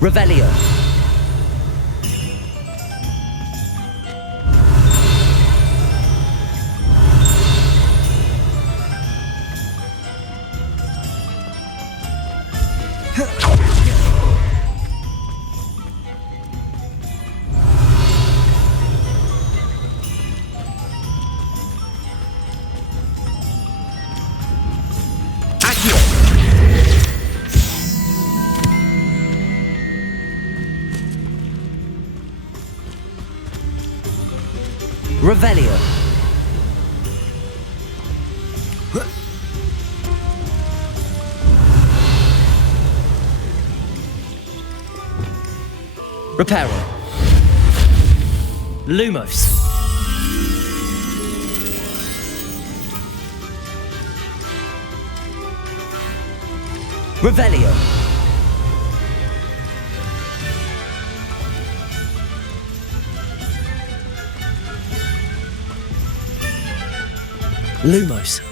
Revelio. Revelio. Reparo. Lumos. Revelio. Lumos.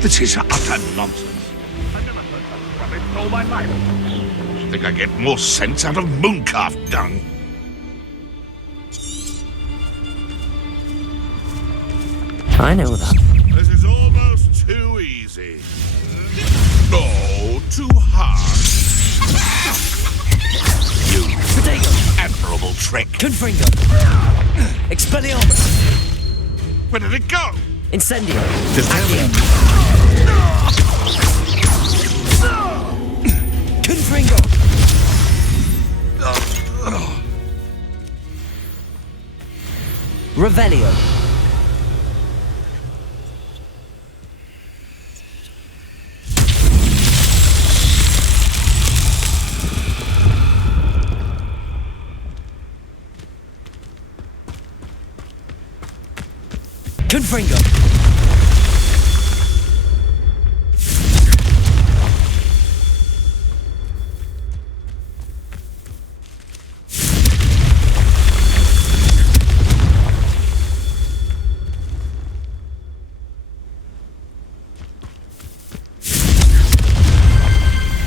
This is utter nonsense. I never heard such rubbish in all my life. I think I get more sense out of mooncalf dung. I know that. This is almost too easy. No, too hard. You Protego. admirable trick. Confringo. Expelliarmus. Where did it go? Incendio. Accio. Confringo. Revelio. Confringo.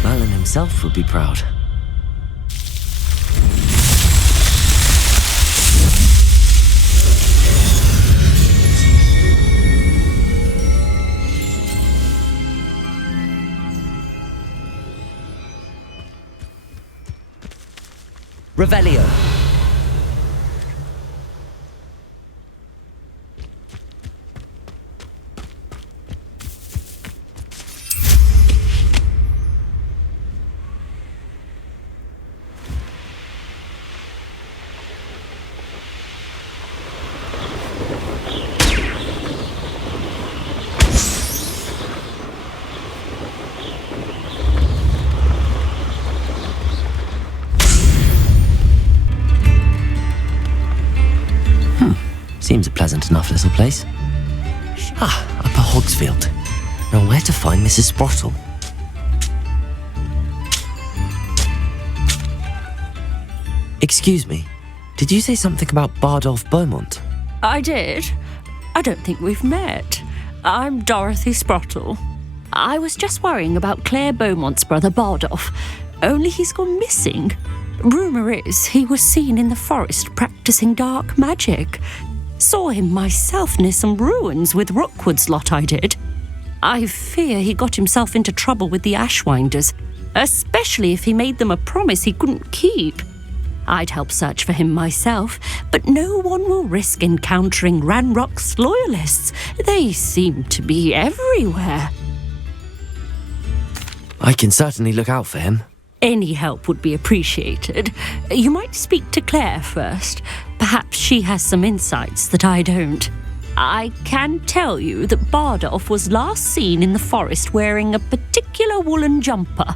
Merlin himself would be proud. Revelio. Seems a pleasant enough little place. Ah, Upper Hogsfield. Now where to find Mrs. Sprottle? Excuse me, did you say something about Bardolph Beaumont? I did. I don't think we've met. I'm Dorothy Sprottle. I was just worrying about Claire Beaumont's brother Bardolph, only he's gone missing. Rumour is he was seen in the forest practising dark magic. Saw him myself near some ruins with Rookwood's lot I did. I fear he got himself into trouble with the Ashwinders, especially if he made them a promise he couldn't keep. I'd help search for him myself, but no one will risk encountering Ranrock's loyalists. They seem to be everywhere. I can certainly look out for him. Any help would be appreciated. You might speak to Claire first. Perhaps she has some insights that I don't. I can tell you that Bardolph was last seen in the forest wearing a particular woolen jumper,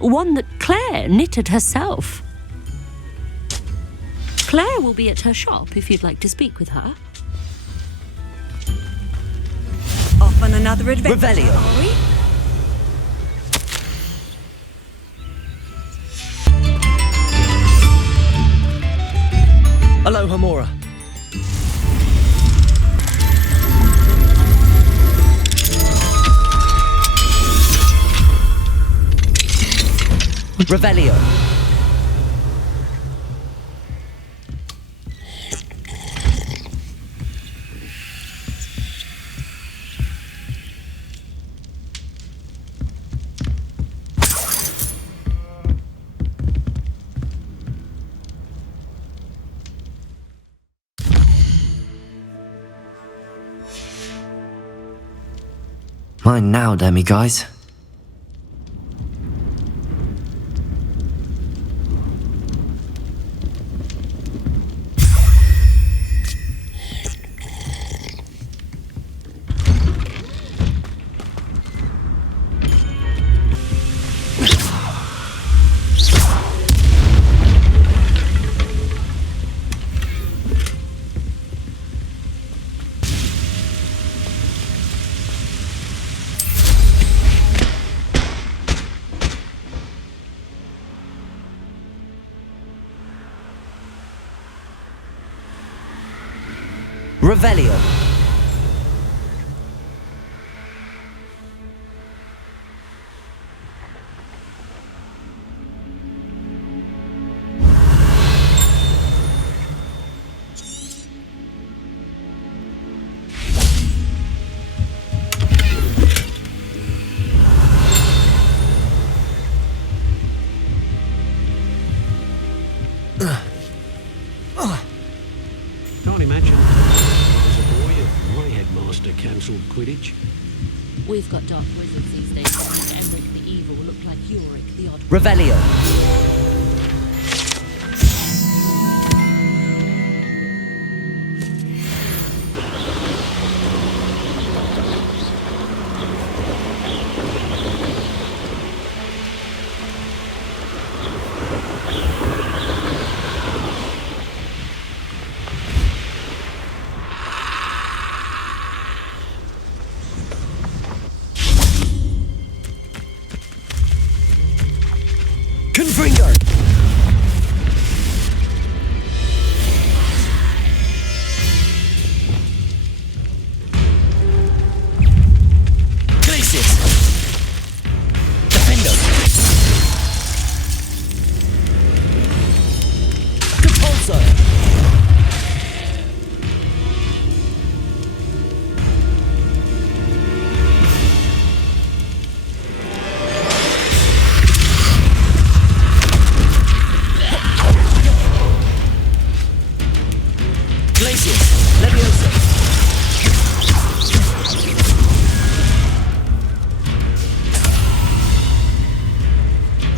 one that Claire knitted herself. Claire will be at her shop if you'd like to speak with her. Off on another adventure, Revelio. are we? Aloha Mora. Revelio. Mine now, Demi guys. Revelio. Can't imagine. As a boy, my headmaster cancelled Quidditch. We've got dark wizards these days that make Emmerich the Evil look like Yorick the Odd. Revelio. Confringo. Glacius. Defendo. Compulso.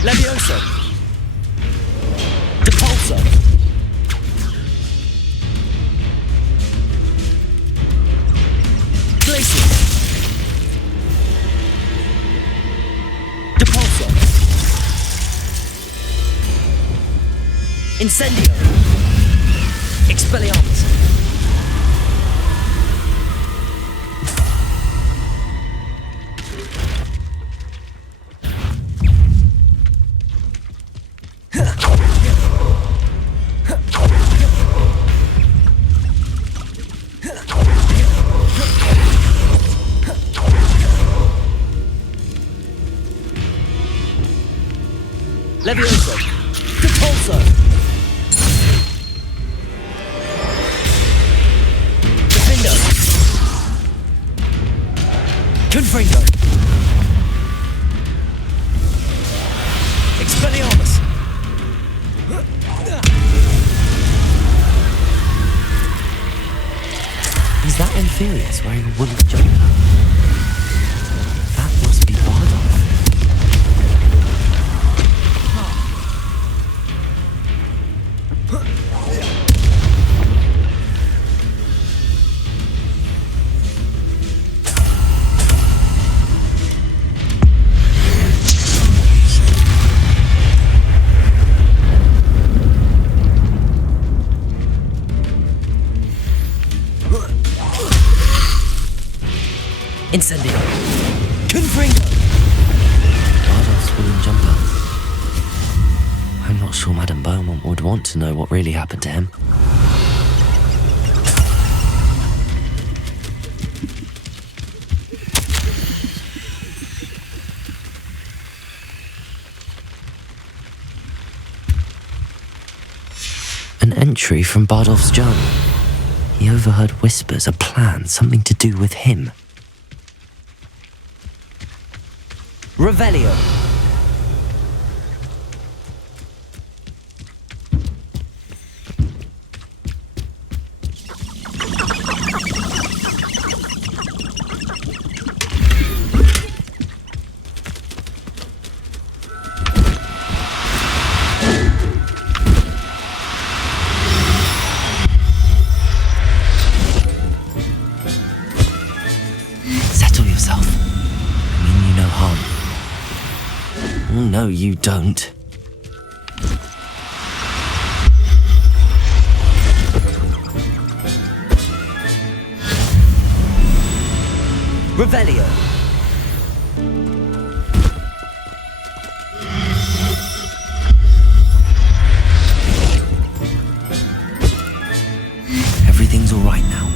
Levioso. Depulso. Glacier. Depulso. Incendio. Expelliarmus. Levioso. Depulso. Defendo. Confringo. Expelliarmus. Is that Amphibious wearing a wooden jumper? That must be Bardolph. Incendio. Confringo. Bardolph's wooden jumper. I'm not sure Madame Beaumont would want to know what really happened to him. An entry from Bardolph's journal. He overheard whispers, a plan, something to do with him. Revelio. No, you don't. Revelio. Everything's all right now.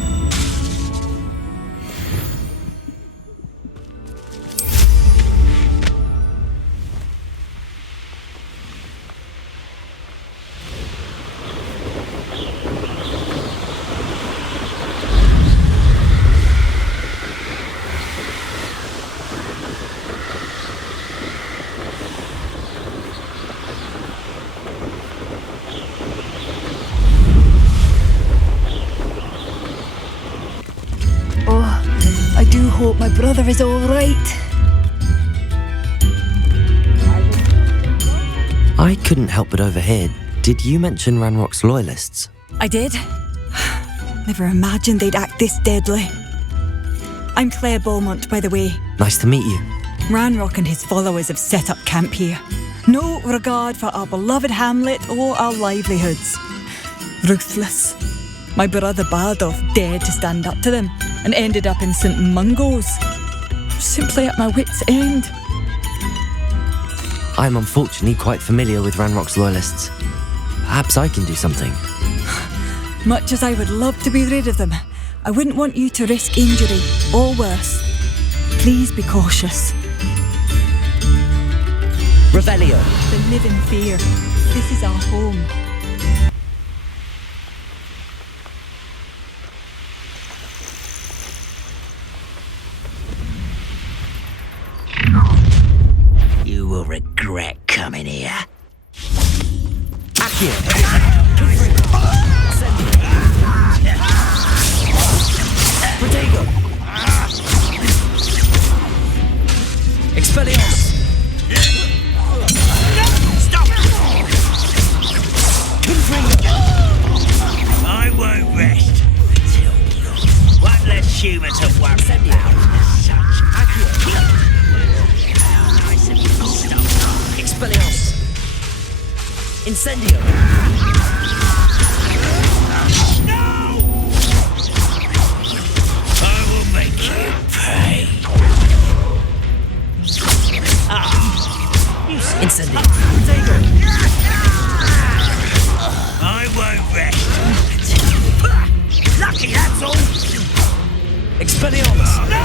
Hope my brother is all right. I couldn't help but overhear. Did you mention Ranrock's loyalists? I did. Never imagined they'd act this deadly. I'm Claire Beaumont, by the way. Nice to meet you. Ranrock and his followers have set up camp here. No regard for our beloved hamlet or our livelihoods. Ruthless. My brother Bardolph dared to stand up to them and ended up in St. Mungo's. Simply at my wit's end. I'm unfortunately quite familiar with Ranrock's loyalists. Perhaps I can do something. Much as I would love to be rid of them, I wouldn't want you to risk injury or worse. Please be cautious. Revelio. The live in fear. This is our home. You will regret coming here. Accio. Protego. Expelliarmus. Stop! Confringo. I won't rest until you're one less human to worry about as such. Nice of you to stop. Expelliarmus. Incendio. No! I will make you pay. Incendio. Protego. I won't rest until... Lucky, that's all! Expelliarmus. No!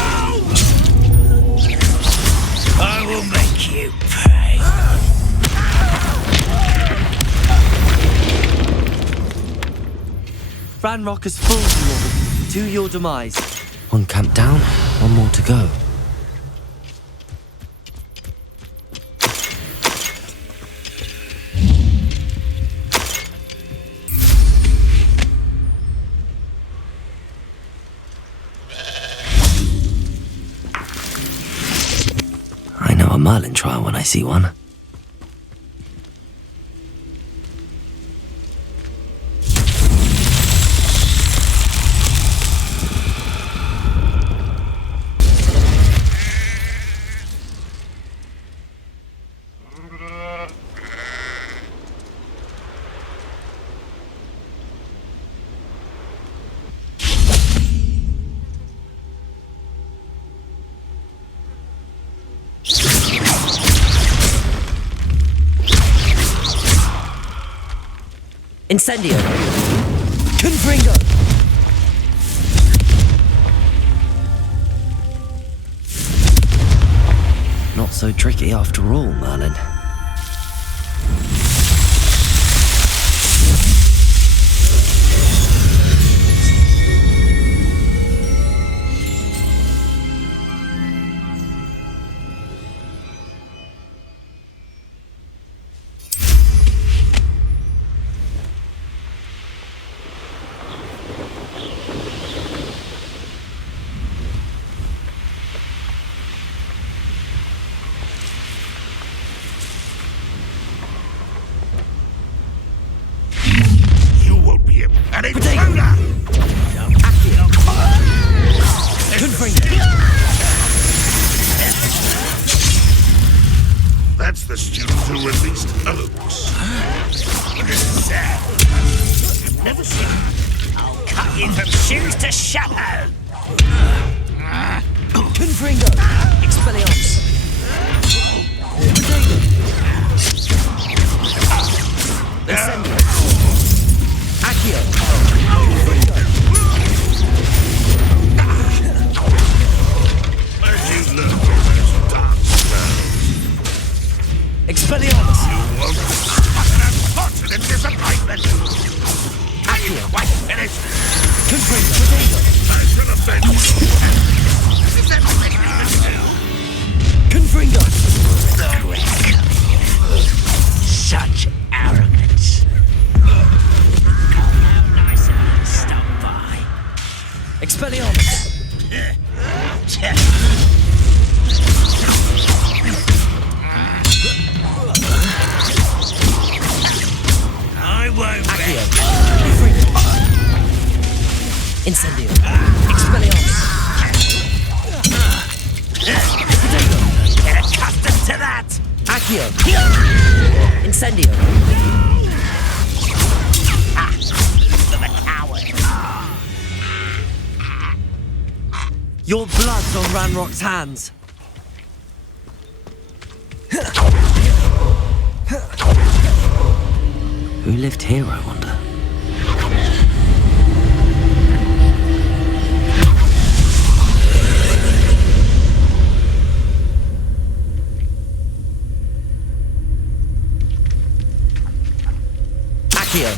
I will make you pay. Ranrock has fooled you all to your demise. One camp down, one more to go. I know a Merlin trial when I see one. Incendio. Confringo. Not so tricky after all, Merlin. That's the student who released Oaks. I've never seen it. I'll cut you from shoes to shadow. Confringo. Expelliarmus. Incendio. Accio. Where'd you learn those dark spells? Expelliarmus. You won't. What an unfortunate disappointment. Are you quite finished? Confringo. I should have been. Is that what you do? Confringo. Such arrogance. How nice of you to stop by. Expelliarmus. I won't rest. Incendio. Expelliarmus. Get accustomed to that. Accio. Incendio. For the coward. Your blood's on Ranrock's hands. Who lived here, I wonder? Accio.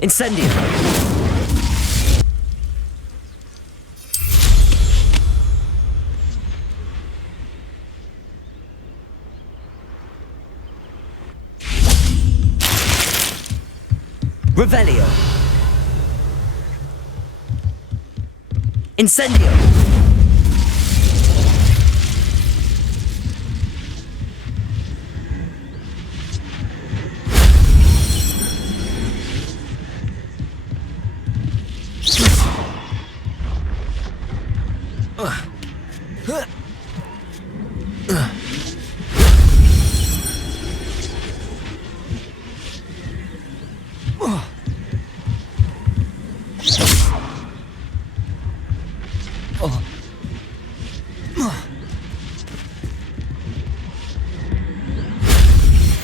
Incendio. Revelio. Incendio.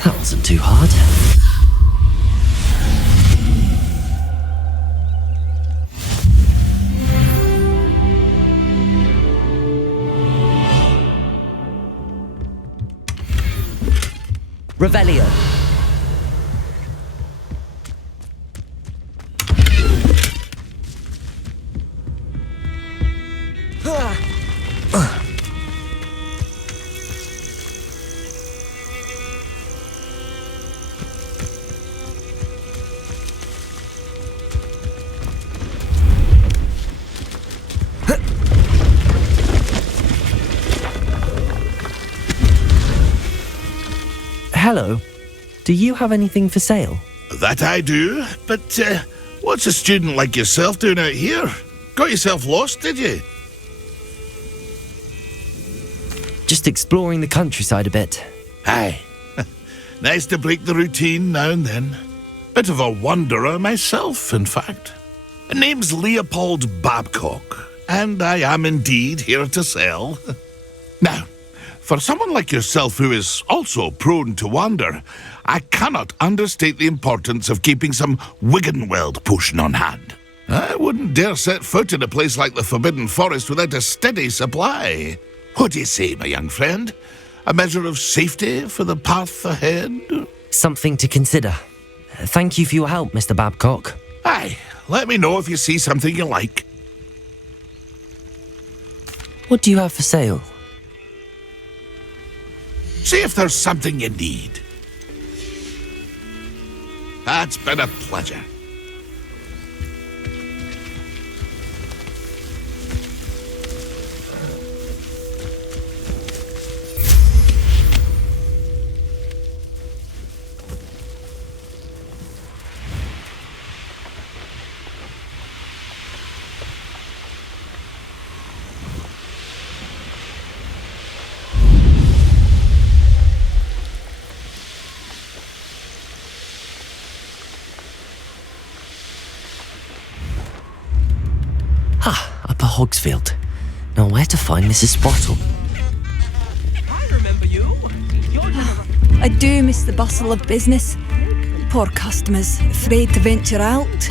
That wasn't too hard. Revelio. Hello. Do you have anything for sale? That I do, but what's a student like yourself doing out here? Got yourself lost, did you? Just exploring the countryside a bit. Aye. Nice to break the routine now and then. Bit of a wanderer myself, in fact. Name's Leopold Babcock, and I am indeed here to sell. Now, For someone like yourself who is also prone to wander, I cannot understate the importance of keeping some Wiggenweld potion on hand. I wouldn't dare set foot in a place like the Forbidden Forest without a steady supply. What do you say, my young friend? A measure of safety for the path ahead? Something to consider. Thank you for your help, Mr. Babcock. Aye, let me know if you see something you like. What do you have for sale? See if there's something you need. That's been a pleasure. Upper Hogsfield. Now where to find Mrs. Sprottle? I remember you. I do miss the bustle of business. Poor customers, afraid to venture out.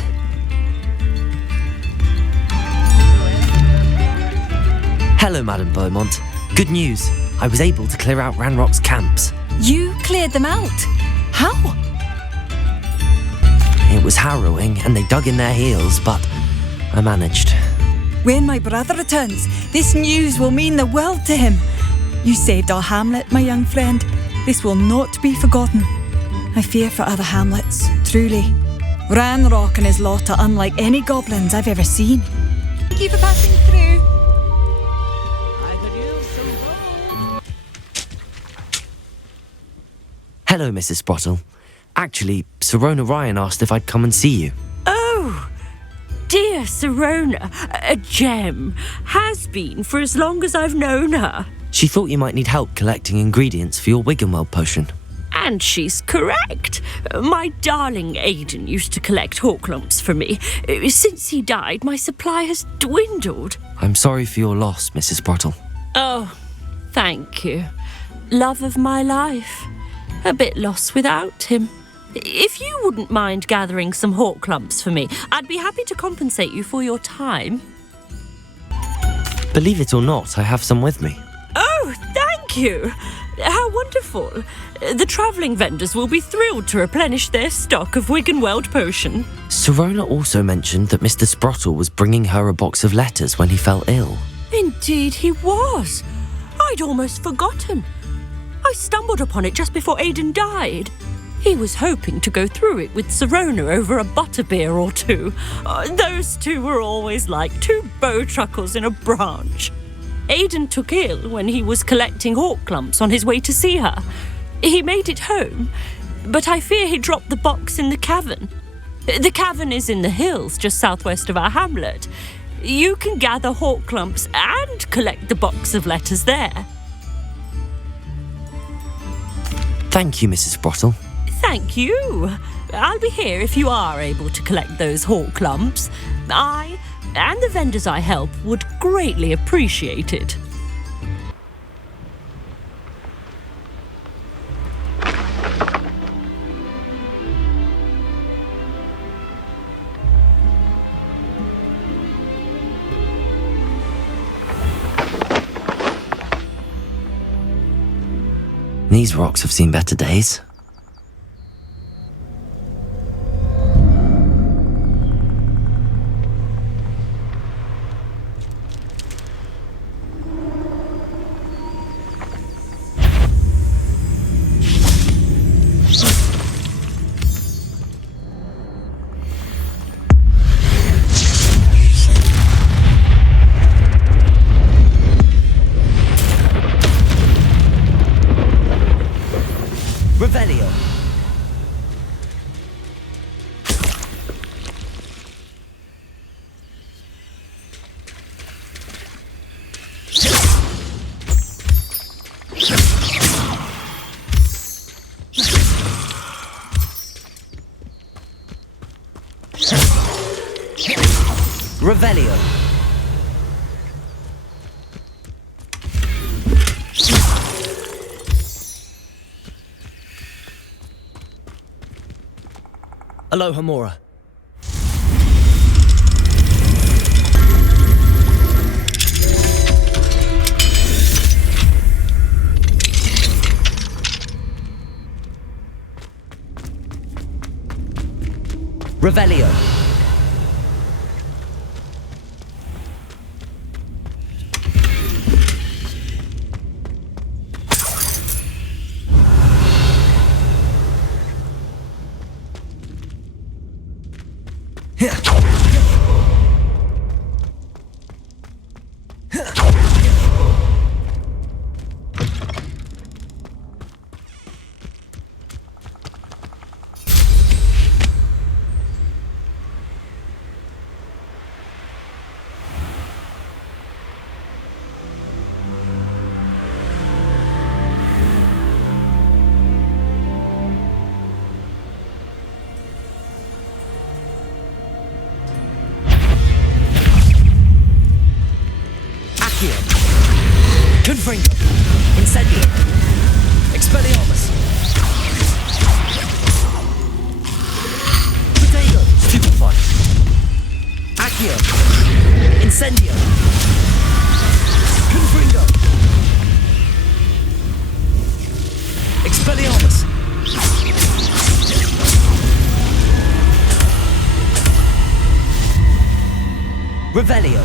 Hello, Madam Beaumont. Good news. I was able to clear out Ranrock's camps. You cleared them out? How? It was harrowing, and they dug in their heels, but I managed. When my brother returns, this news will mean the world to him. You saved our hamlet, my young friend. This will not be forgotten. I fear for other hamlets, truly. Ranrock and his lot are unlike any goblins I've ever seen. Thank you for passing through. I could use some gold. Hello, Mrs. Sprottle. Actually, Sirona Ryan asked if I'd come and see you. Oh, dear Sirona, a gem. Has been for as long as I've known her. She thought you might need help collecting ingredients for your Wiggenweld potion. And she's correct. My darling Aidan used to collect hawk lumps for me. Since he died, my supply has dwindled. I'm sorry for your loss, Mrs. Sprottle. Oh, thank you. Love of my life. A bit lost without him. If you wouldn't mind gathering some hawk lumps for me, I'd be happy to compensate you for your time. Believe it or not, I have some with me. Oh, thank you. How wonderful. The travelling vendors will be thrilled to replenish their stock of Wiggenweld potion. Sirona also mentioned that Mr. Sprottle was bringing her a box of letters when he fell ill. Indeed he was. I'd almost forgotten. I stumbled upon it just before Aidan died. He was hoping to go through it with Sirona over a butterbeer or two. Those two were always like two bowtruckles in a branch. Aidan took ill when he was collecting hawk lumps on his way to see her. He made it home, but I fear he dropped the box in the cavern. The cavern is in the hills just southwest of our hamlet. You can gather hawk lumps and collect the box of letters there. Thank you, Mrs. Sprottle. Thank you. I'll be here if you are able to collect those hawk lumps. I and the vendors I help would greatly appreciate it. These rocks have seen better days. Revelio. Revelio. Aloha Mora. Revelio. Confringo. Incendio. Expelliarmus. Potato. Stupefy. Accio. Incendio. Confringo. Expelliarmus. Revelio.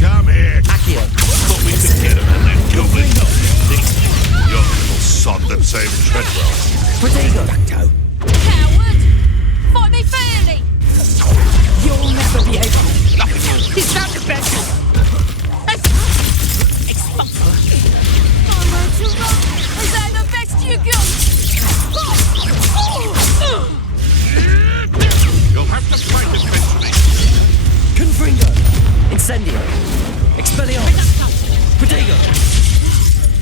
Come here. Accio. Thought we could get him and then kill him. Your little sod that saved Treadwell. Protego. Coward! Fight me fairly! You'll never be able. He's found the best! I'm way too wrong! Is that the best you got? You'll have to fight eventually. Confringo. Incendio. Expelliarmus. Protego.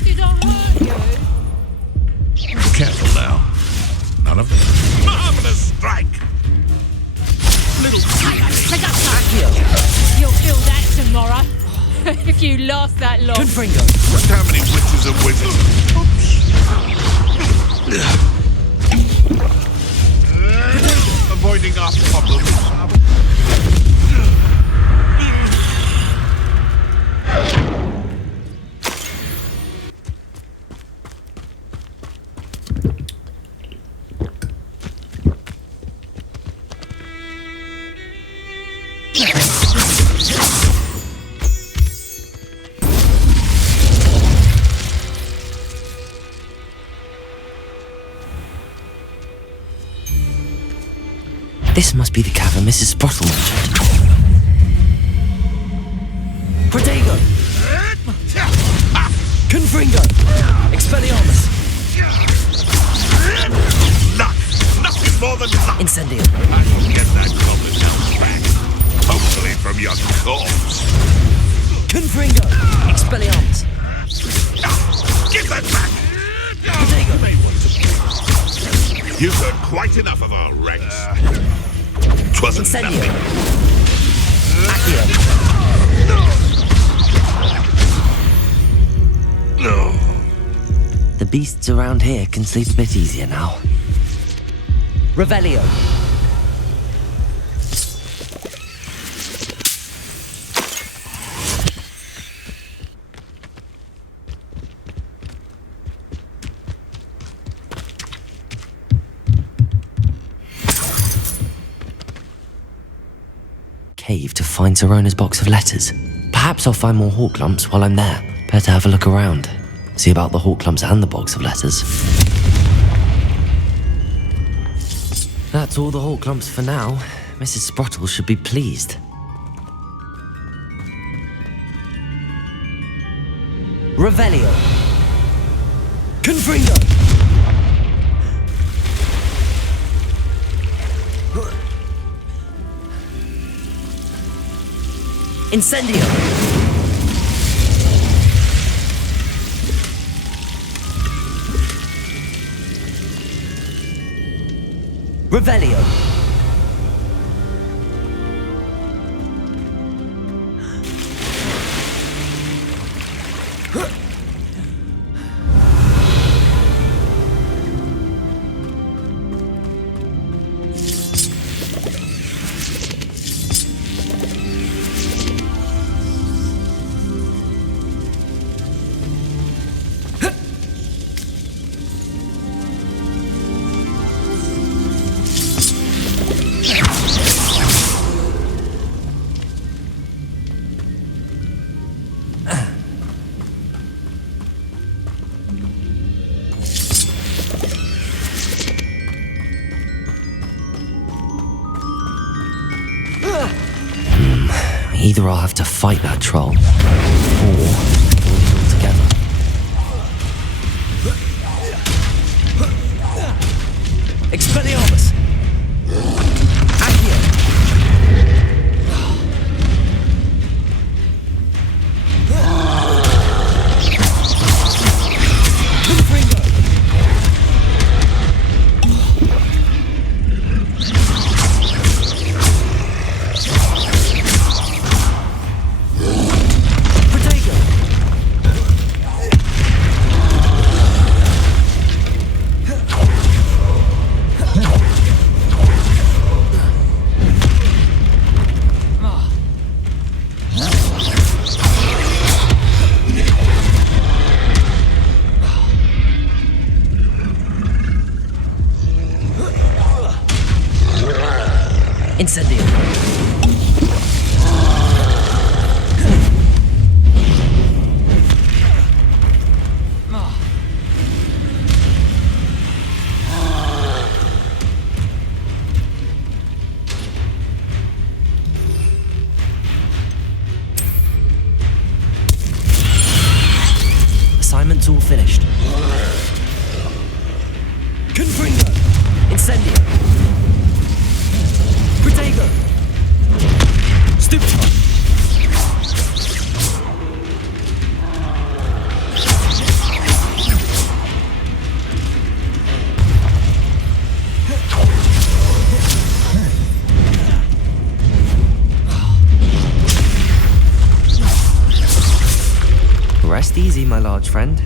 Did I hurt you? Careful now. None of them. Marvelous strike. Little Accio. You'll feel that tomorrow. If you last that long. Confringo. Just how many witches and wizards? Avoiding our problems. This must be the cavern Mrs. Sprottle mentioned. Protego. Confringo. Expelliarmus. Nothing more than luck. Incendio. I will get that goblin house back. Hopefully from your corpse. Confringo. Expelliarmus. Give that back. Protego. You've heard quite enough of our ranks. 'Twasn't Incendio. nothing. Accio. No. The beasts around here can sleep a bit easier now. Revelio. Cave to find Zerona's box of letters. Perhaps I'll find more hawk lumps while I'm there. Better have a look around. See about the hawk lumps and the box of letters. That's all the hawk lumps for now. Mrs. Sprottle should be pleased. Revelio. Confringo. Incendio. Revelio. Either I'll have to fight that troll, or avoid it altogether. Expelliarmus! Accio! Confringo! Incendio. Assignment's all finished. Confringo. Incendio. Protego! Stupefy! Rest easy, my large friend.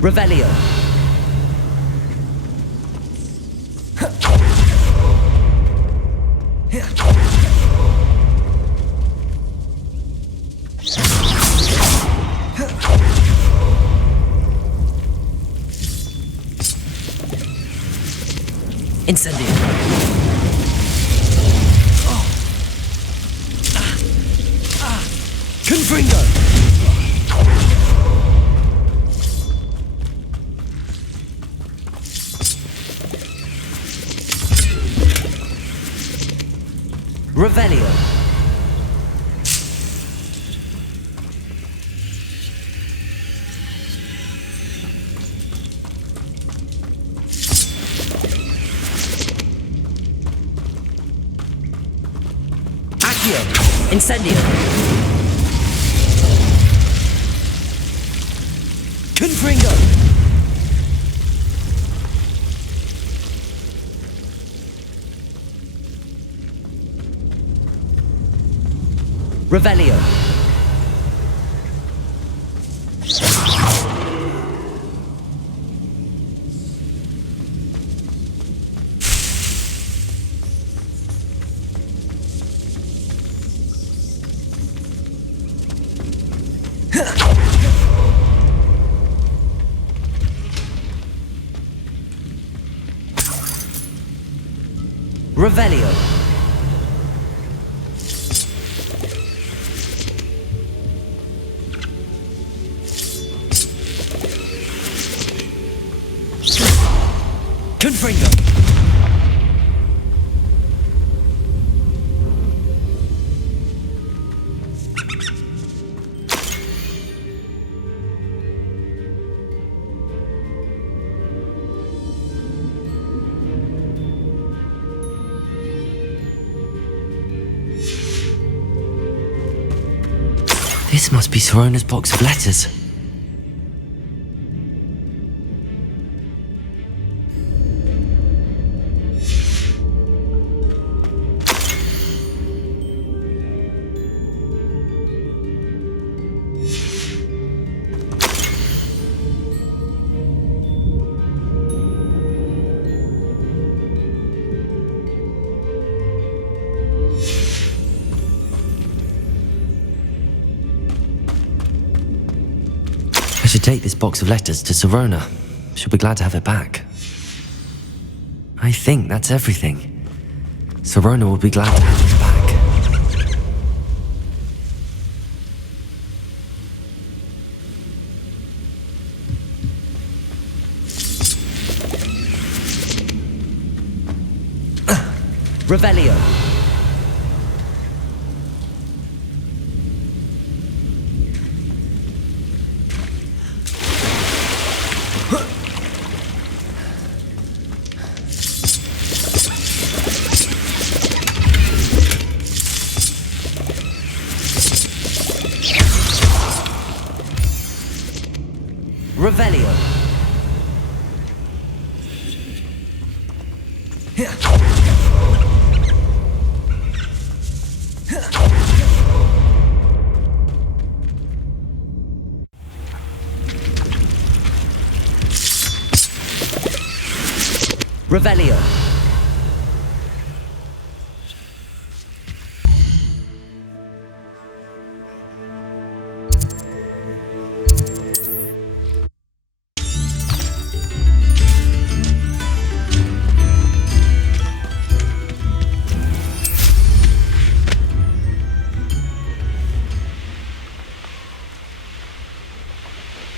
Revelio. Incendio. Confringo. Revelio. Accio. Incendio. Confringo. Revelio. Revelio. Confringo. This must be Sorona's box of letters. I should take this box of letters to Sirona. She'll be glad to have it back. I think that's everything. Sirona will be glad to have it back. Revelio. Revelio. Revelio.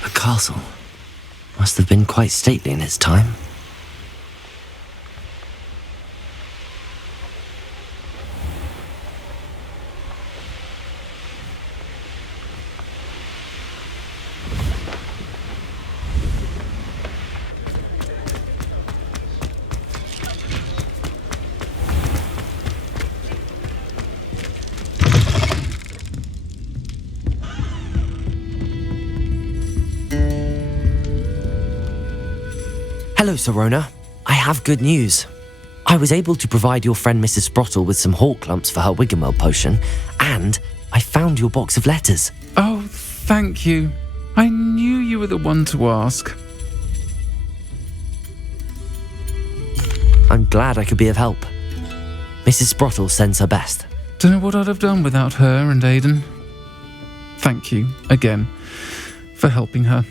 The castle must have been quite stately in its time. Hello, Sirona. I have good news. I was able to provide your friend Mrs. Sprottle with some hawk lumps for her Wiggenweld potion, and I found your box of letters. Oh, thank you. I knew you were the one to ask. I'm glad I could be of help. Mrs. Sprottle sends her best. Don't know what I'd have done without her and Aidan. Thank you, again, for helping her,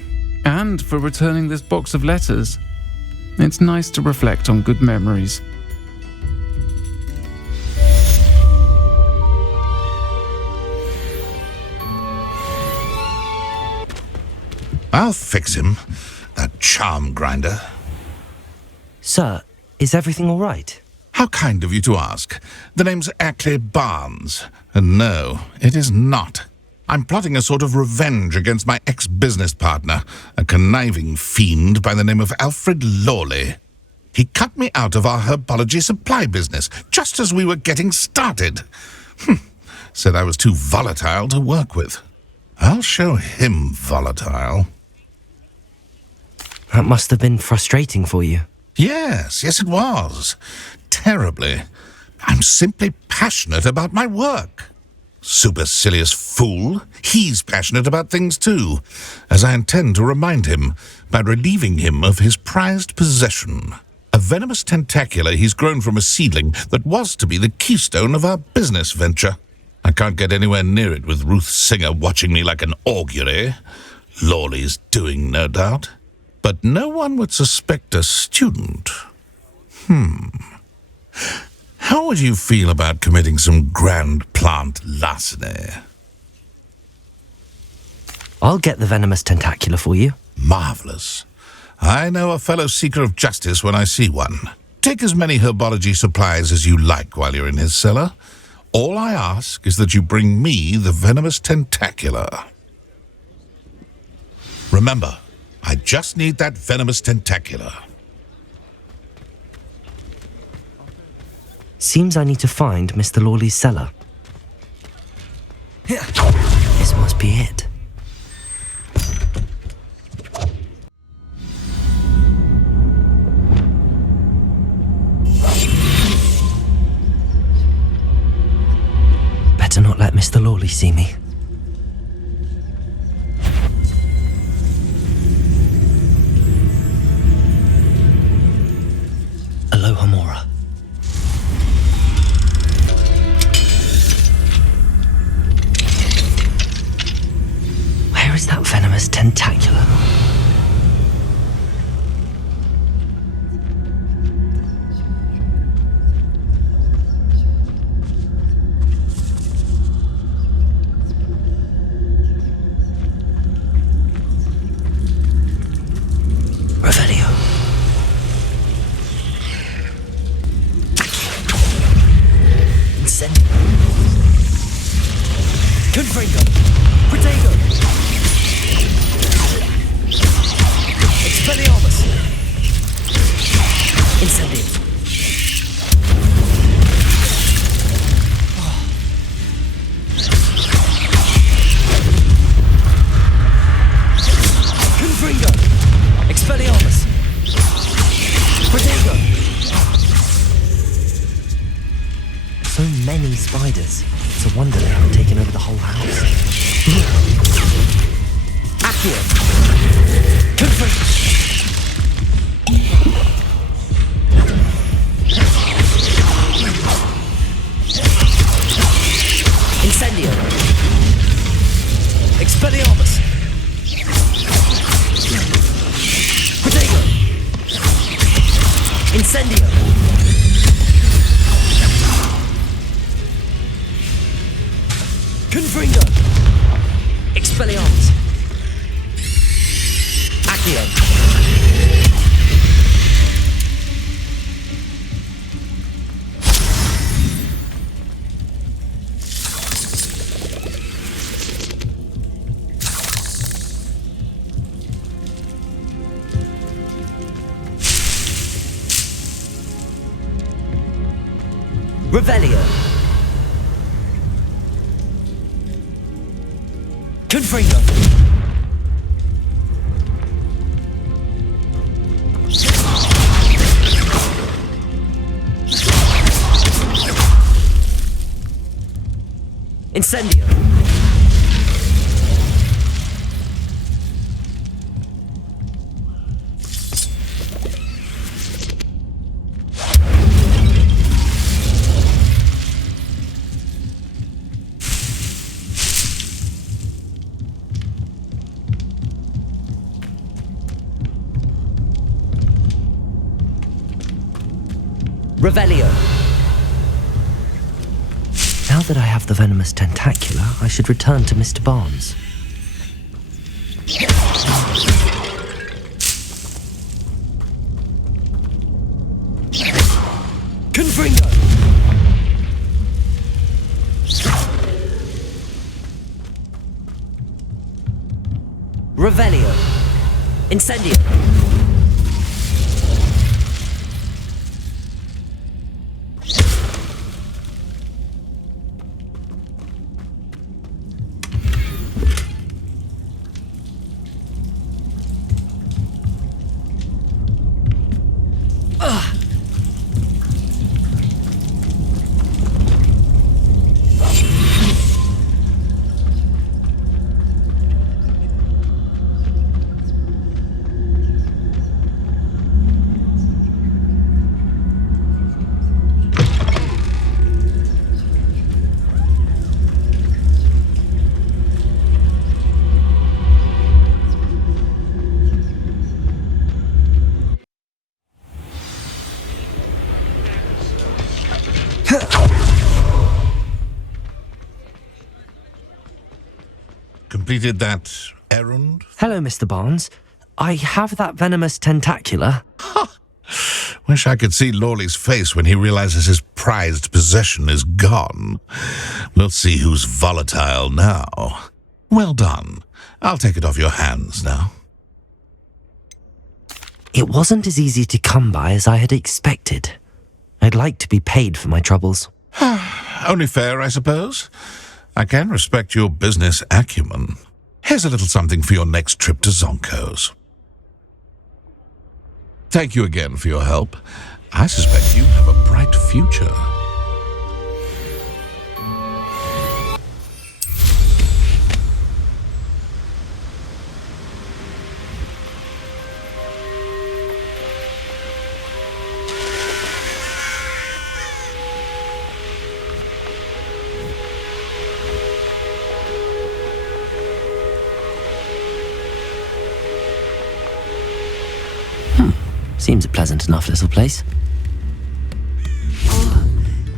and for returning this box of letters. It's nice to reflect on good memories. I'll fix him, that charm grinder. Sir, is everything all right? How kind of you to ask. The name's Ackley Barnes, and no, it is not. I'm plotting a sort of revenge against my ex-business partner, a conniving fiend by the name of Alfred Lawley. He cut me out of our herbology supply business just as we were getting started. Said I was too volatile to work with. I'll show him volatile. That must have been frustrating for you. Yes, it was. Terribly. I'm simply passionate about my work. Supercilious fool. He's passionate about things too, as I intend to remind him by relieving him of his prized possession. A venomous tentacula he's grown from a seedling that was to be the keystone of our business venture. I can't get anywhere near it with Ruth Singer watching me like an augury. Lawley's doing, no doubt. But no one would suspect a student. How would you feel about committing some grand plant larceny? I'll get the venomous tentacula for you. Marvelous. I know a fellow seeker of justice when I see one. Take as many herbology supplies as you like while you're in his cellar. All I ask is that you bring me the venomous tentacula. Remember, I just need that venomous tentacula. Seems I need to find Mr. Lawley's cellar. This must be it. Mr. Lawley see me? Aloha Mora. Where is that venomous tentacula? Revelio. Incendio. Confringo. Protego. Expelliarmus. Incendio. Confringo. Expelliarmus. Protego. So many spiders. It's a wonder they haven't taken over the whole house. Accio. Confringo. Incendio. Expelliarmus. Protego. Incendio. Confringo. Expelliarmus. Accio. Revelio. Confringo. Incendio. Revelio. Now that I have the venomous tentacula, I should return to Mr. Barnes. Confringo. Revelio. Incendio. Completed that errand? Hello, Mr. Barnes. I have that venomous tentacula. Wish I could see Lawley's face when he realizes his prized possession is gone. We'll see who's volatile now. Well done. I'll take it off your hands now. It wasn't as easy to come by as I had expected. I'd like to be paid for my troubles. Only fair, I suppose. I can respect your business acumen. Here's a little something for your next trip to Zonko's. Thank you again for your help. I suspect you have a bright future. Seems a pleasant enough little place.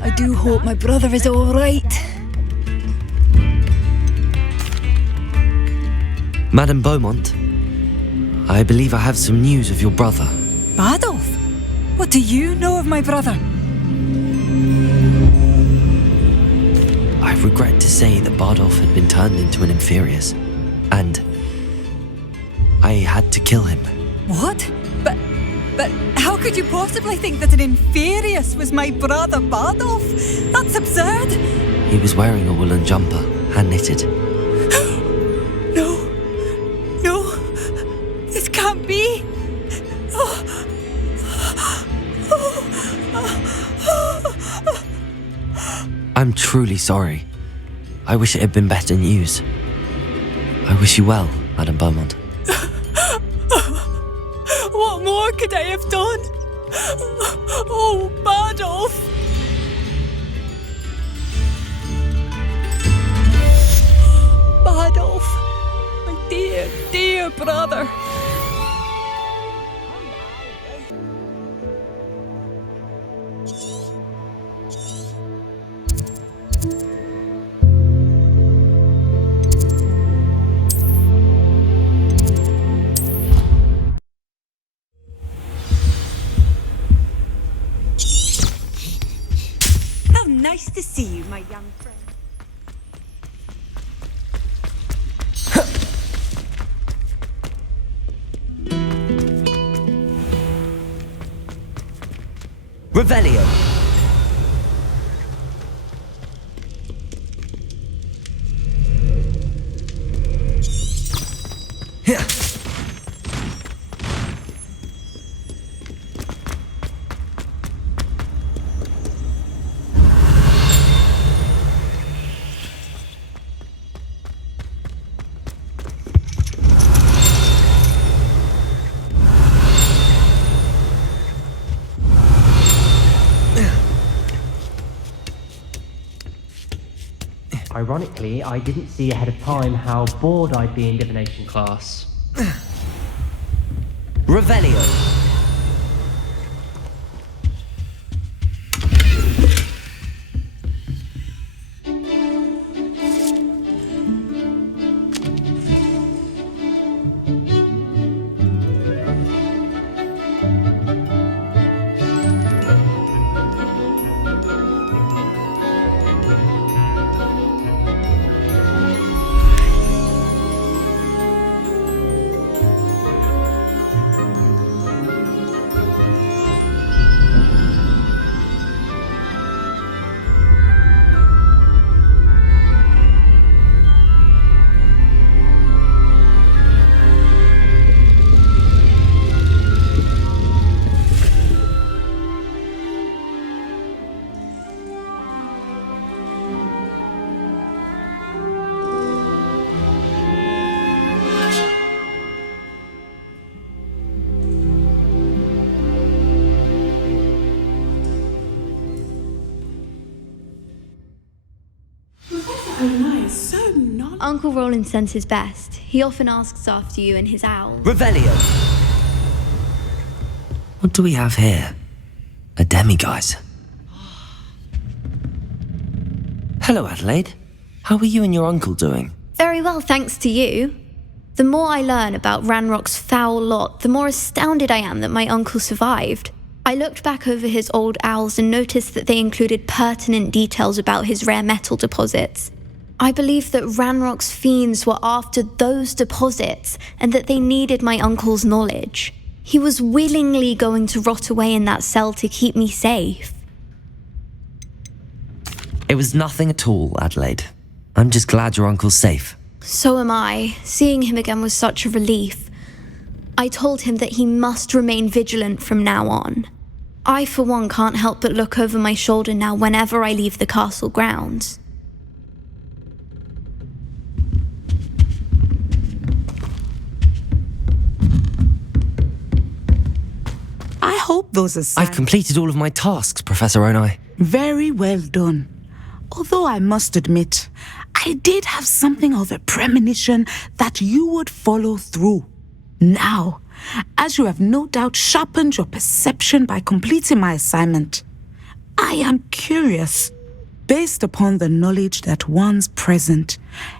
I do hope my brother is all right. Madame Beaumont, I believe I have some news of your brother. Badolf? What do you know of my brother? I regret to say that Bardolph had been turned into an Inferius, and I had to kill him. What? But how could you possibly think that an Inferius was my brother Bardolph? That's absurd. He was wearing a woolen jumper, hand-knitted. No, this can't be. I'm truly sorry. I wish it had been better news. I wish you well, Madame Beaumont. What more could I have done? Oh, Bardolph! Bardolph, my dear, dear brother. How nice to see you, my young friend. Revelio. Ironically, I didn't see ahead of time how bored I'd be in divination class. Revelio. Uncle Roland sends his best. He often asks after you and his owl. Revelio. What do we have here? A demiguise. Hello, Adelaide. How are you and your uncle doing? Very well, thanks to you. The more I learn about Ranrock's foul lot, the more astounded I am that my uncle survived. I looked back over his old owls and noticed that they included pertinent details about his rare metal deposits. I believe that Ranrock's fiends were after those deposits and that they needed my uncle's knowledge. He was willingly going to rot away in that cell to keep me safe. It was nothing at all, Adelaide. I'm just glad your uncle's safe. So am I. Seeing him again was such a relief. I told him that he must remain vigilant from now on. I, for one, can't help but look over my shoulder now whenever I leave the castle grounds. I hope those are I've completed all of my tasks, Professor Onai. Very well done. Although I must admit, I did have something of a premonition that you would follow through. Now, as you have no doubt sharpened your perception by completing my assignment. I am curious, based upon the knowledge that one's present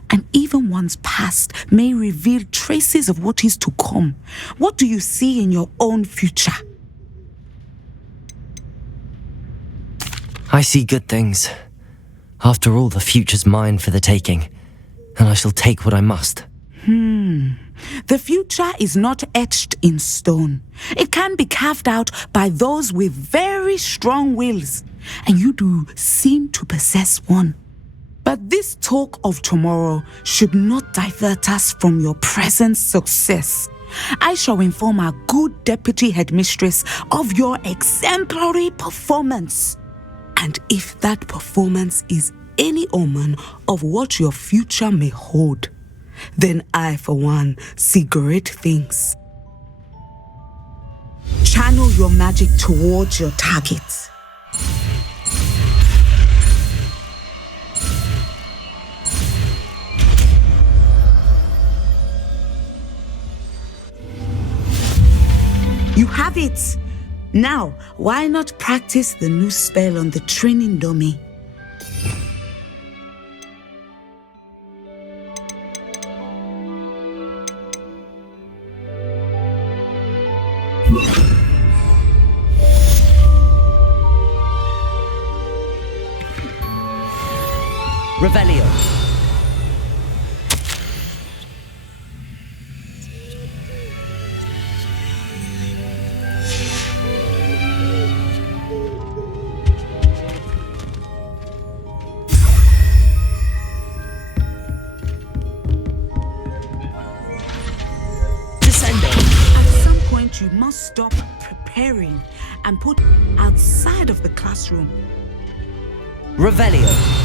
and even one's past may reveal traces of what is to come. What do you see in your own future? I see good things. After all, the future's mine for the taking, and I shall take what I must. The future is not etched in stone. It can be carved out by those with very strong wills, and you do seem to possess one. But this talk of tomorrow should not divert us from your present success. I shall inform our good deputy headmistress of your exemplary performance. And if that performance is any omen of what your future may hold, then I, for one, see great things. Channel your magic towards your target. You have it! Now, why not practice the new spell on the training dummy? Revelio. Descendo. At some point, you must stop preparing and put outside of the classroom. Revelio.